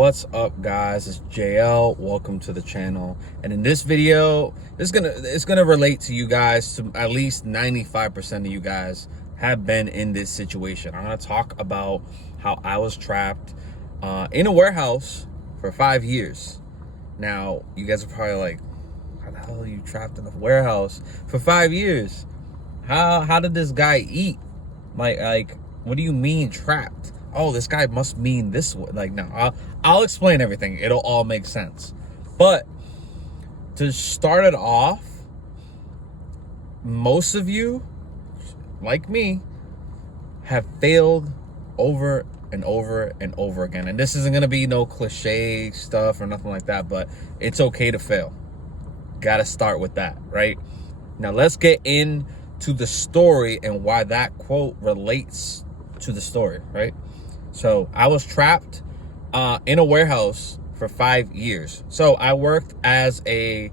What's up, guys? It's JL. Welcome to the channel. And in this video, it's gonna relate to you guys. To at least 95% of you guys have been in this situation. I'm gonna talk about how I was trapped in a warehouse for 5 years. Now, you guys are probably like, how the hell are you trapped in a warehouse for 5 years? How did this guy eat? Like, what do you mean trapped? Oh, this guy must mean this way. Like, no, I'll explain everything. It'll all make sense. But to start it off, most of you, like me, have failed over and over and over again. And this isn't going to be no cliche stuff or nothing like that, but it's okay to fail. Got to start with that, right? Now, let's get into the story and why that quote relates to the story, right? So I was trapped in a warehouse for 5 years. So I worked as I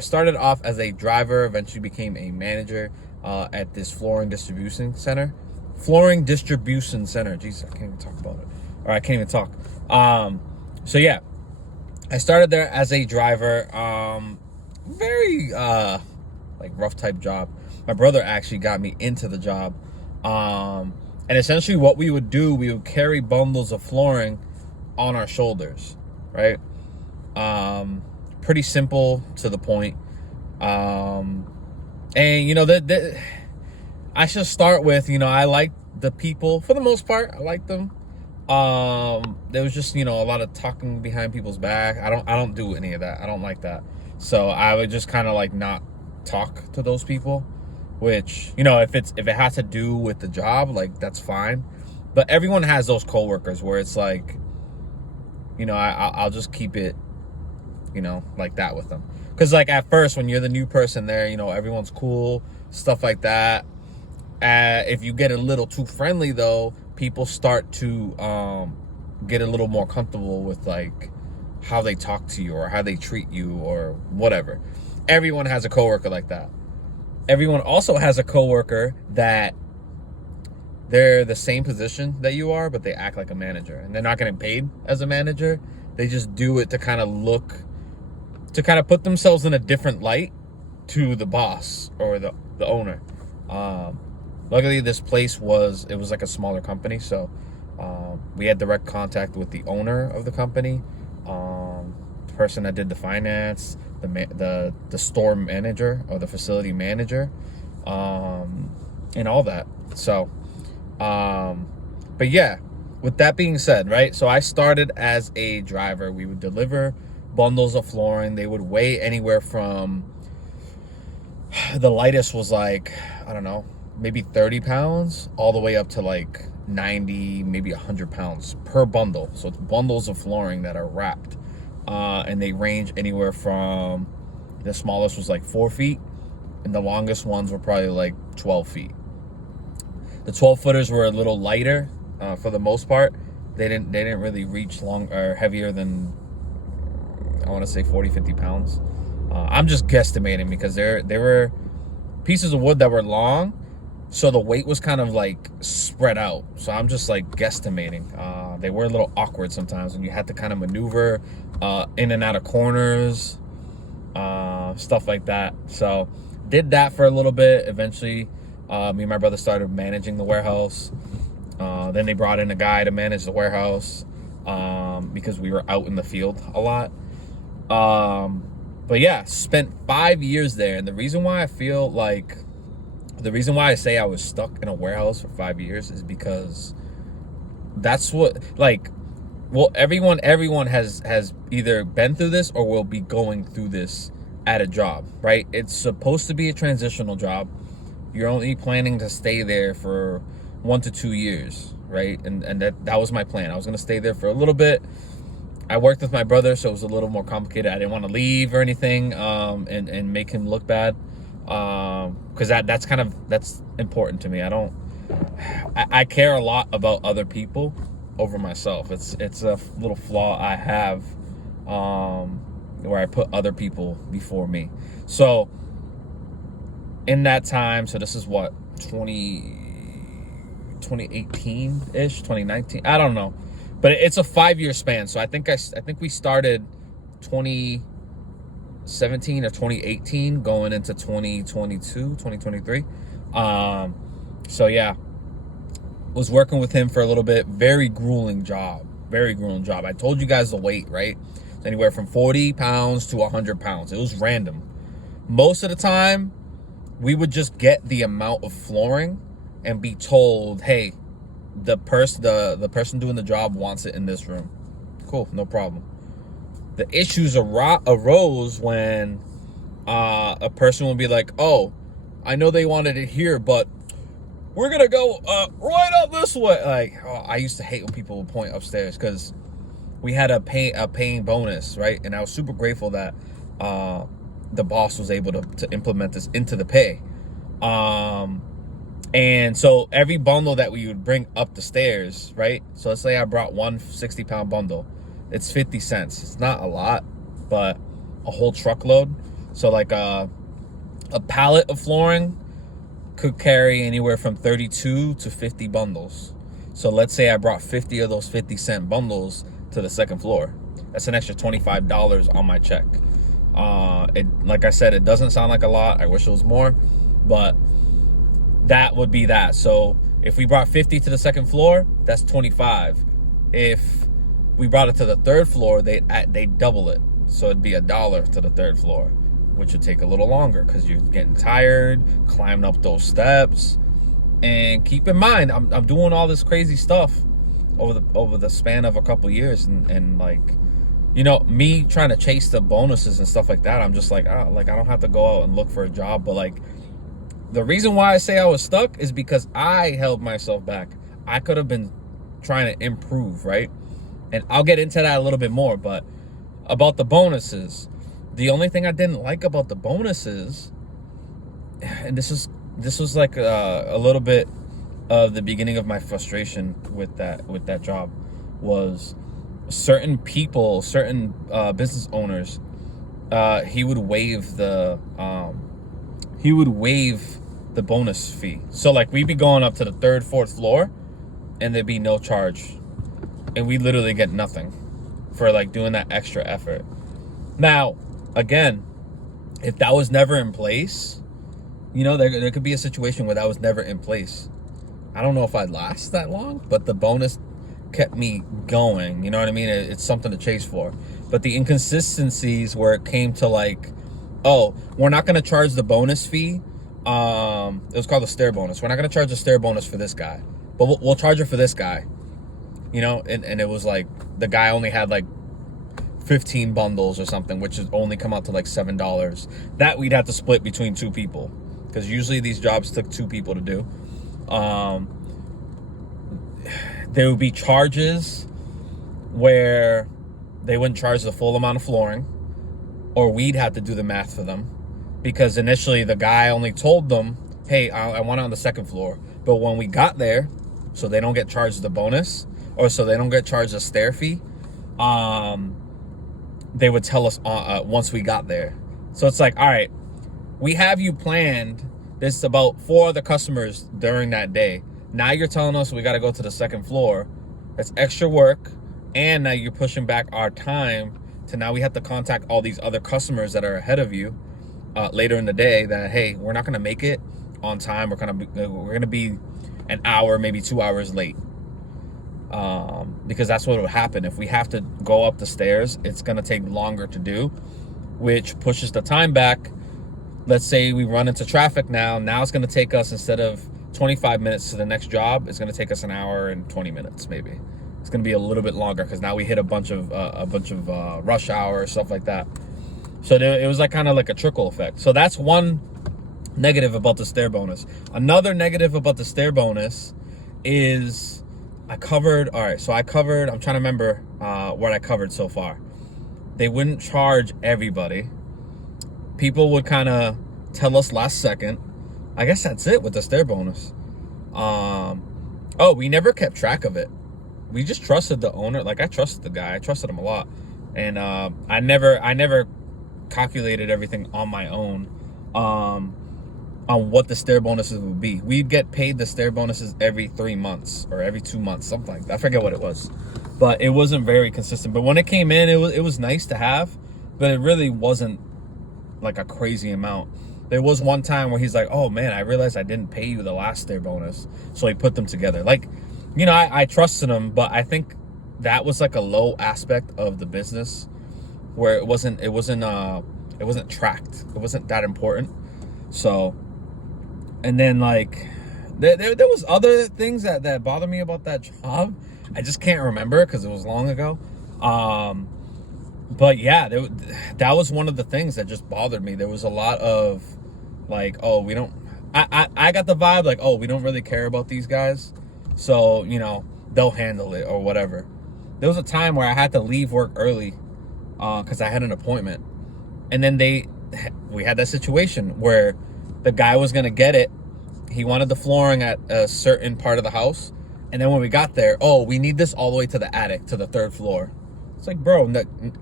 started off as a driver, eventually became a manager at this flooring distribution center. Jeez, I can't even talk about it. Or I can't even talk. So yeah, I started there as a driver. Very like rough type job. My brother actually got me into the job. And essentially what we would do, we would carry bundles of flooring on our shoulders, right? Pretty simple, to the point. And, you know, I should start with, you know, I like the people, for the most part, I like them. There was just, you know, a lot of talking behind people's back. I don't do any of that. I don't like that. So I would just kind of like not talk to those people. Which, you know, if it has to do with the job, like, that's fine. But everyone has those coworkers where it's like, you know, I'll just keep it, you know, like that with them. Because, like, at first, when you're the new person there, you know, everyone's cool, stuff like that. If you get a little too friendly, though, people start to get a little more comfortable with, like, how they talk to you or how they treat you or whatever. Everyone has a coworker like that. Everyone also has a coworker that they're the same position that you are, but they act like a manager, and they're not getting paid as a manager. They just do it to kind of put themselves in a different light to the boss or the owner. Luckily, this place was like a smaller company, so we had direct contact with the owner of the company, the person that did the finance, the store manager or the facility manager, and all that. So, but yeah, with that being said, right? So I started as a driver. We would deliver bundles of flooring. They would weigh anywhere from, the lightest was like, I don't know, maybe 30 pounds, all the way up to like 90, maybe 100 pounds per bundle. So it's bundles of flooring that are wrapped. And they range anywhere from, the smallest was like 4 feet, and the longest ones were probably like 12 feet. The 12-footers were a little lighter for the most part. They didn't really reach long or heavier than, I want to say 40, 50 pounds. I'm just guesstimating because there were pieces of wood that were long, so the weight was kind of like spread out. So I'm just like guesstimating. They were a little awkward sometimes, and you had to kind of maneuver in and out of corners, stuff like that. So did that for a little bit. Eventually, me and my brother started managing the warehouse. Then they brought in a guy to manage the warehouse because we were out in the field a lot. But yeah, spent 5 years there. And the reason why I say I was stuck in a warehouse for 5 years is because that's what, like, well, everyone has either been through this or will be going through this at a job, right? It's supposed to be a transitional job. You're only planning to stay there for 1 to 2 years, right? And that was my plan. I was going to stay there for a little bit. I worked with my brother, so it was a little more complicated. I didn't want to leave or anything, and make him look bad. Because that's important to me. I care a lot about other people over myself. It's a little flaw I have, where I put other people before me. So in that time, so this is what, 2018-ish, 2019, I don't know. but it's a 5-year span. So I think we started 2017 or 2018 going into 2022, 2023. So yeah, was working with him for a little bit. Very grueling job. Very grueling job. I told you guys the weight, right? It's anywhere from 40 pounds to 100 pounds. It was random. Most of the time, we would just get the amount of flooring and be told, hey, the person doing the job wants it in this room. Cool, no problem. The issues arose when a person would be like, oh, I know they wanted it here, but we're gonna go right up this way. Like, oh, I used to hate when people would point upstairs, because we had a paying bonus, right? And I was super grateful that the boss was able to implement this into the pay. And so every bundle that we would bring up the stairs, right? So let's say I brought one 60-pound bundle. It's 50 cents. It's not a lot, but a whole truckload. So like a pallet of flooring could carry anywhere from 32 to 50 bundles. So let's say I brought 50 of those 50-cent bundles to the second floor. That's an extra $25 on my check. Like I said, it doesn't sound like a lot. I wish it was more, but that would be that. So if we brought 50 to the second floor, that's 25. If we brought it to the third floor, they double it. So it'd be $1 to the third floor, which would take a little longer because you're getting tired, climbing up those steps. And keep in mind, I'm doing all this crazy stuff over the span of a couple years, and like, you know, me trying to chase the bonuses and stuff like that, I'm just like, I don't have to go out and look for a job. But like, the reason why I say I was stuck is because I held myself back. I could have been trying to improve, right? And I'll get into that a little bit more. But about the bonuses, the only thing I didn't like about the bonuses, and this was like a little bit of the beginning of my frustration with that job, was certain people, certain business owners, he would waive the bonus fee. So like, we'd be going up to the third, fourth floor, and there'd be no charge, and we literally get nothing for like doing that extra effort. Now, again, if that was never in place, you know, there could be a situation where that was never in place. I don't know if I'd last that long, but the bonus kept me going. You know what I mean? It's something to chase for. But the inconsistencies where it came to like, oh, we're not going to charge the bonus fee. It was called the stair bonus. We're not going to charge the stair bonus for this guy, but we'll charge it for this guy. You know, and it was like the guy only had like 15 bundles or something, which is only come out to like $7. That we'd have to split between two people, because usually these jobs took two people to do. There would be charges where they wouldn't charge the full amount of flooring, or we'd have to do the math for them, because initially the guy only told them, hey, I want it on the second floor. But when we got there, so they don't get charged the bonus, or so they don't get charged a stair fee, they would tell us once we got there. So it's like, all right, we have you planned. There's about 4 other customers during that day. Now you're telling us we got to go to the second floor. That's extra work. And now you're pushing back our time to now we have to contact all these other customers that are ahead of you later in the day that, hey, we're not going to make it on time. We're going to be an hour, maybe 2 hours late. Because that's what would happen. If we have to go up the stairs, it's going to take longer to do, which pushes the time back. Let's say we run into traffic now it's going to take us, instead of 25 minutes to the next job, it's going to take us an hour and 20 minutes maybe. It's going to be a little bit longer because now we hit a bunch of rush hour, stuff like that. So it was like kind of like a trickle effect. So that's one negative about the stair bonus. Another negative about the stair bonus is I'm trying to remember what I covered so far. They wouldn't charge everybody. People would kind of tell us last second. I guess that's it with the stair bonus. We never kept track of it. We just trusted the owner. Like, I trusted the guy. I trusted him a lot. And I never calculated everything on my own on what the stair bonuses would be. We'd get paid the stair bonuses every 3 months or every 2 months, something like that. I forget what it was. but it wasn't very consistent. But when it came in, it was nice to have, but it really wasn't like a crazy amount. There was one time where he's like, oh man, I realized I didn't pay you the last stair bonus, so he put them together. Like, you know, I trusted him, but I think that was like a low aspect of the business where it wasn't tracked. It wasn't that important. So, and then like there was other things that bothered me about that job. I just can't remember because it was long ago. But yeah, that was one of the things that just bothered me. There was a lot of like, oh, we don't, I got the vibe like, oh, we don't really care about these guys, so, you know, they'll handle it or whatever. There was a time where I had to leave work early because I had an appointment, and then we had that situation where the guy was gonna get it. He wanted the flooring at a certain part of the house, and then when we got there, oh, we need this all the way to the attic, to the 3rd floor. It's like, bro,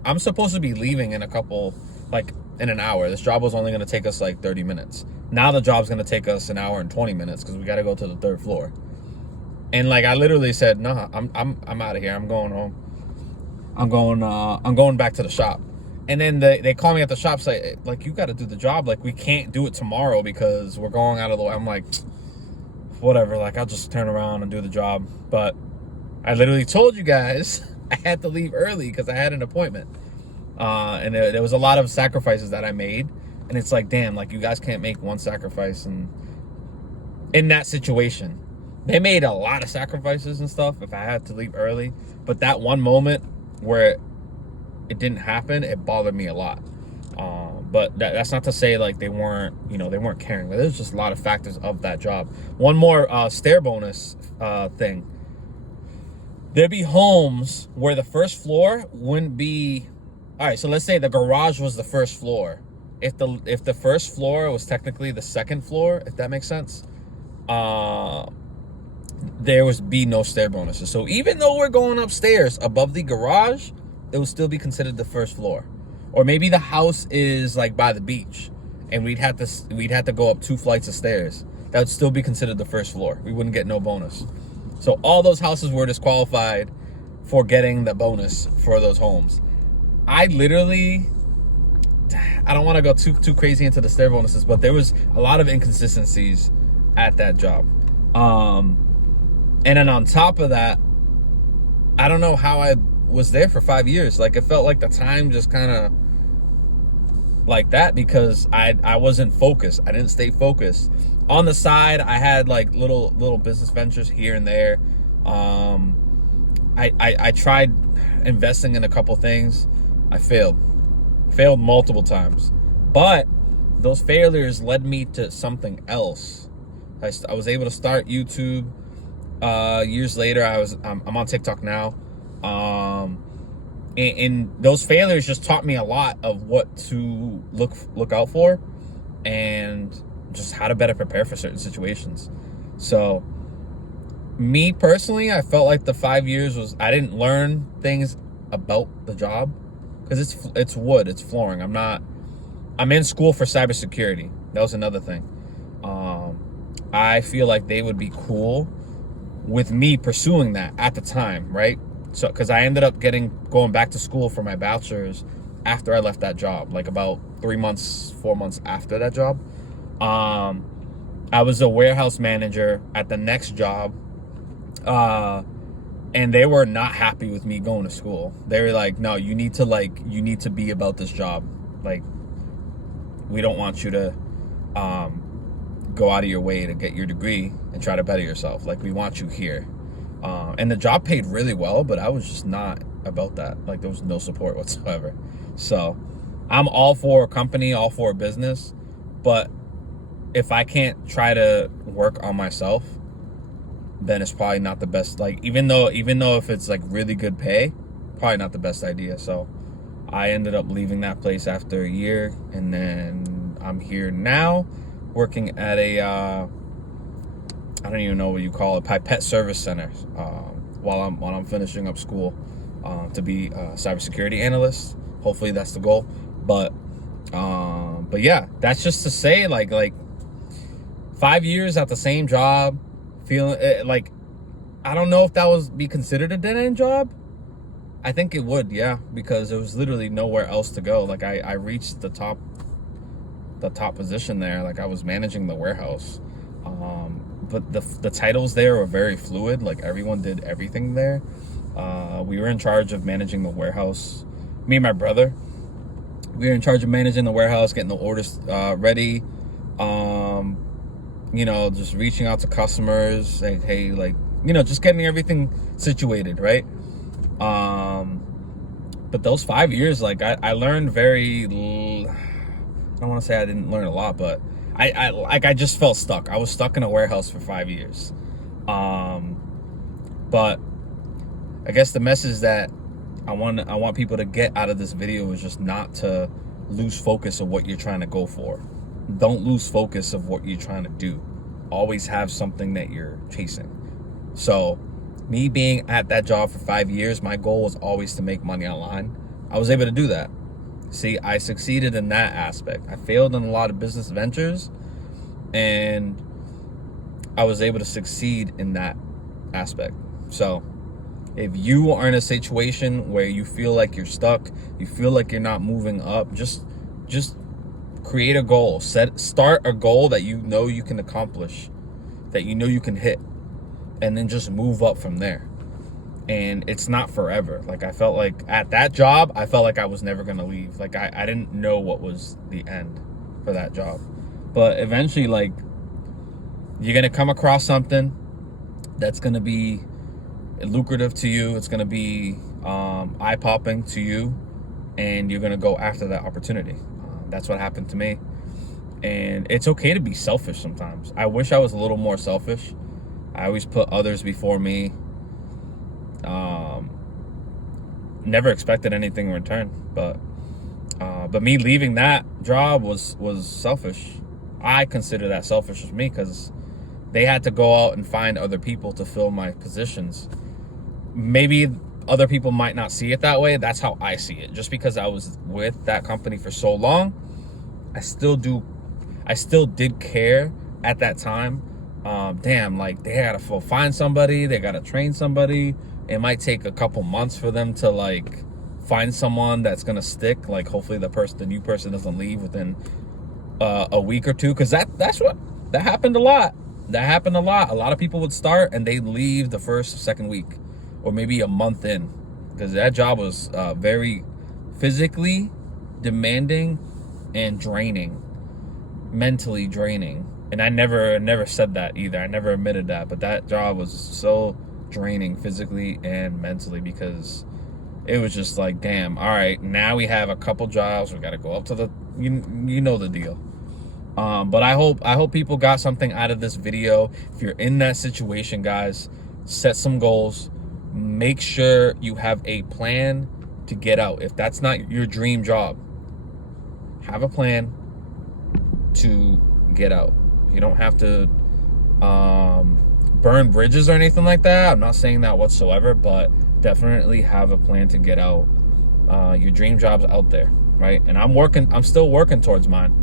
I'm supposed to be leaving in in an hour. This job was only going to take us like 30 minutes. Now the job's going to take us an hour and 20 minutes because we got to go to the 3rd floor. And like, I literally said, no, I'm out of here. I'm going home. I'm going back to the shop. And then they call me at the shop, say, like, you got to do the job. Like, we can't do it tomorrow because we're going out of the way. I'm like, whatever. Like, I'll just turn around and do the job. But I literally told you guys I had to leave early because I had an appointment. And there was a lot of sacrifices that I made. And it's like, damn, like, you guys can't make one sacrifice. And in that situation, they made a lot of sacrifices and stuff if I had to leave early. But that one moment where it didn't happen, it bothered me a lot. But that's not to say like they weren't caring. There's just a lot of factors of that job. One more stair bonus thing. There'd be homes where the first floor wouldn't be. All right, so let's say the garage was the first floor. If the first floor was technically the 2nd floor, if that makes sense, there would be no stair bonuses. So even though we're going upstairs above the garage, it would still be considered the first floor. Or maybe the house is like by the beach, and we'd have to go up 2 flights of stairs. That would still be considered the first floor. We wouldn't get no bonus. So all those houses were disqualified for getting the bonus for those homes. I don't want to go too crazy into the stair bonuses, but there was a lot of inconsistencies at that job. And then on top of that, I don't know how I was there for 5 years. Like, it felt like the time just kind of like that because I wasn't focused. I didn't stay focused. On the side, I had like little business ventures here and there. I tried investing in a couple things. I failed multiple times, but those failures led me to something else. I was able to start YouTube. Years later, I'm on TikTok now. And those failures just taught me a lot of what to look out for and just how to better prepare for certain situations. So me personally, I felt like the 5 years I didn't learn things about the job because it's wood, it's flooring. I'm in school for cybersecurity. That was another thing. I feel like they would be cool with me pursuing that at the time, right? So, because I ended up going back to school for my bachelor's after I left that job, like about 4 months after that job. I was a warehouse manager at the next job, and they were not happy with me going to school. They were like, "No, you need to be about this job. Like, we don't want you to go out of your way to get your degree and try to better yourself. Like, we want you here." And the job paid really well, but I was just not about that. Like, there was no support whatsoever. So I'm all for a company, all for a business, but if I can't try to work on myself, then it's probably not the best. Like, even though if it's like really good pay, probably not the best idea. So I ended up leaving that place after a year, and then I'm here now working at a I don't even know what you call it, pipette service center, while I'm finishing up school to be a cybersecurity analyst. Hopefully that's the goal. But yeah, that's just to say, like 5 years at the same job, feeling like, I don't know if that was be considered a dead end job, I think it would, yeah, because there was literally nowhere else to go. Like I reached the top position there. Like I was managing the warehouse. But the titles there were very fluid. Like everyone did everything there. We were in charge of managing the warehouse. Me and my brother, we were in charge of managing the warehouse, getting the orders ready. Just reaching out to customers, saying, hey, like, just getting everything situated, right? But those 5 years, like I learned I don't want to say I didn't learn a lot, but I just felt stuck. I was stuck in a warehouse for 5 years. But I guess the message that I want people to get out of this video is just not to lose focus of what you're trying to go for. Don't lose focus of what you're trying to do. Always have something that you're chasing. So me being at that job for 5 years, my goal was always to make money online. I was able to do that. See, I succeeded in that aspect. I failed in a lot of business ventures, and I was able to succeed in that aspect. So if you are in a situation where you feel like you're stuck, you feel like you're not moving up, just create a goal. Start a goal that you know you can accomplish, that you know you can hit, and then just move up from there. And it's not forever. Like I felt like at that job, I felt like I was never gonna leave. Like I didn't know what was the end for that job. But eventually, like, you're gonna come across something that's gonna be lucrative to you. It's gonna be eye-popping to you, and you're gonna go after that opportunity. That's what happened to me. And it's okay to be selfish sometimes. I wish I was a little more selfish. I always put others before me. Never expected anything in return, but me leaving that job was selfish. I consider that selfish with me, because they had to go out and find other people to fill my positions. Maybe other people might not see it that way. That's how I see it. Just because I was with that company for so long, I still did care at that time. Damn, like they gotta find somebody, they gotta train somebody. It might take a couple months for them to like find someone that's gonna stick. Like hopefully the new person doesn't leave within a week or two, because that happened a lot. That happened a lot. A lot of people would start and they'd leave the first or second week, or maybe a month in, because that job was very physically demanding and draining, mentally draining. And I never said that either. I never admitted that, but that job was so draining physically and mentally, because it was just like, damn, all right, now we have a couple jobs, we got to go up to the, you know the deal. But I hope people got something out of this video. If you're in that situation, guys, set some goals. Make sure you have a plan to get out. If that's not your dream job, have a plan to get out. You don't have to burn bridges or anything like that. I'm not saying that whatsoever, but definitely have a plan to get out. Your dream job's out there, right? And I'm still working towards mine.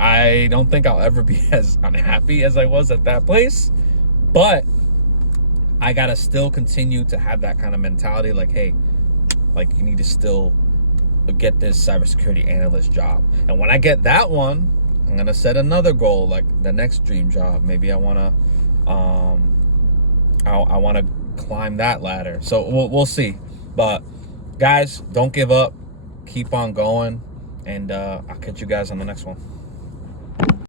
I don't think I'll ever be as unhappy as I was at that place, but I gotta still continue to have that kind of mentality. Like, hey, like you need to still get this cybersecurity analyst job. And when I get that one, I'm gonna set another goal, like the next dream job. Maybe I wanna climb that ladder. So we'll see. But guys, don't give up. Keep on going, and I'll catch you guys on the next one.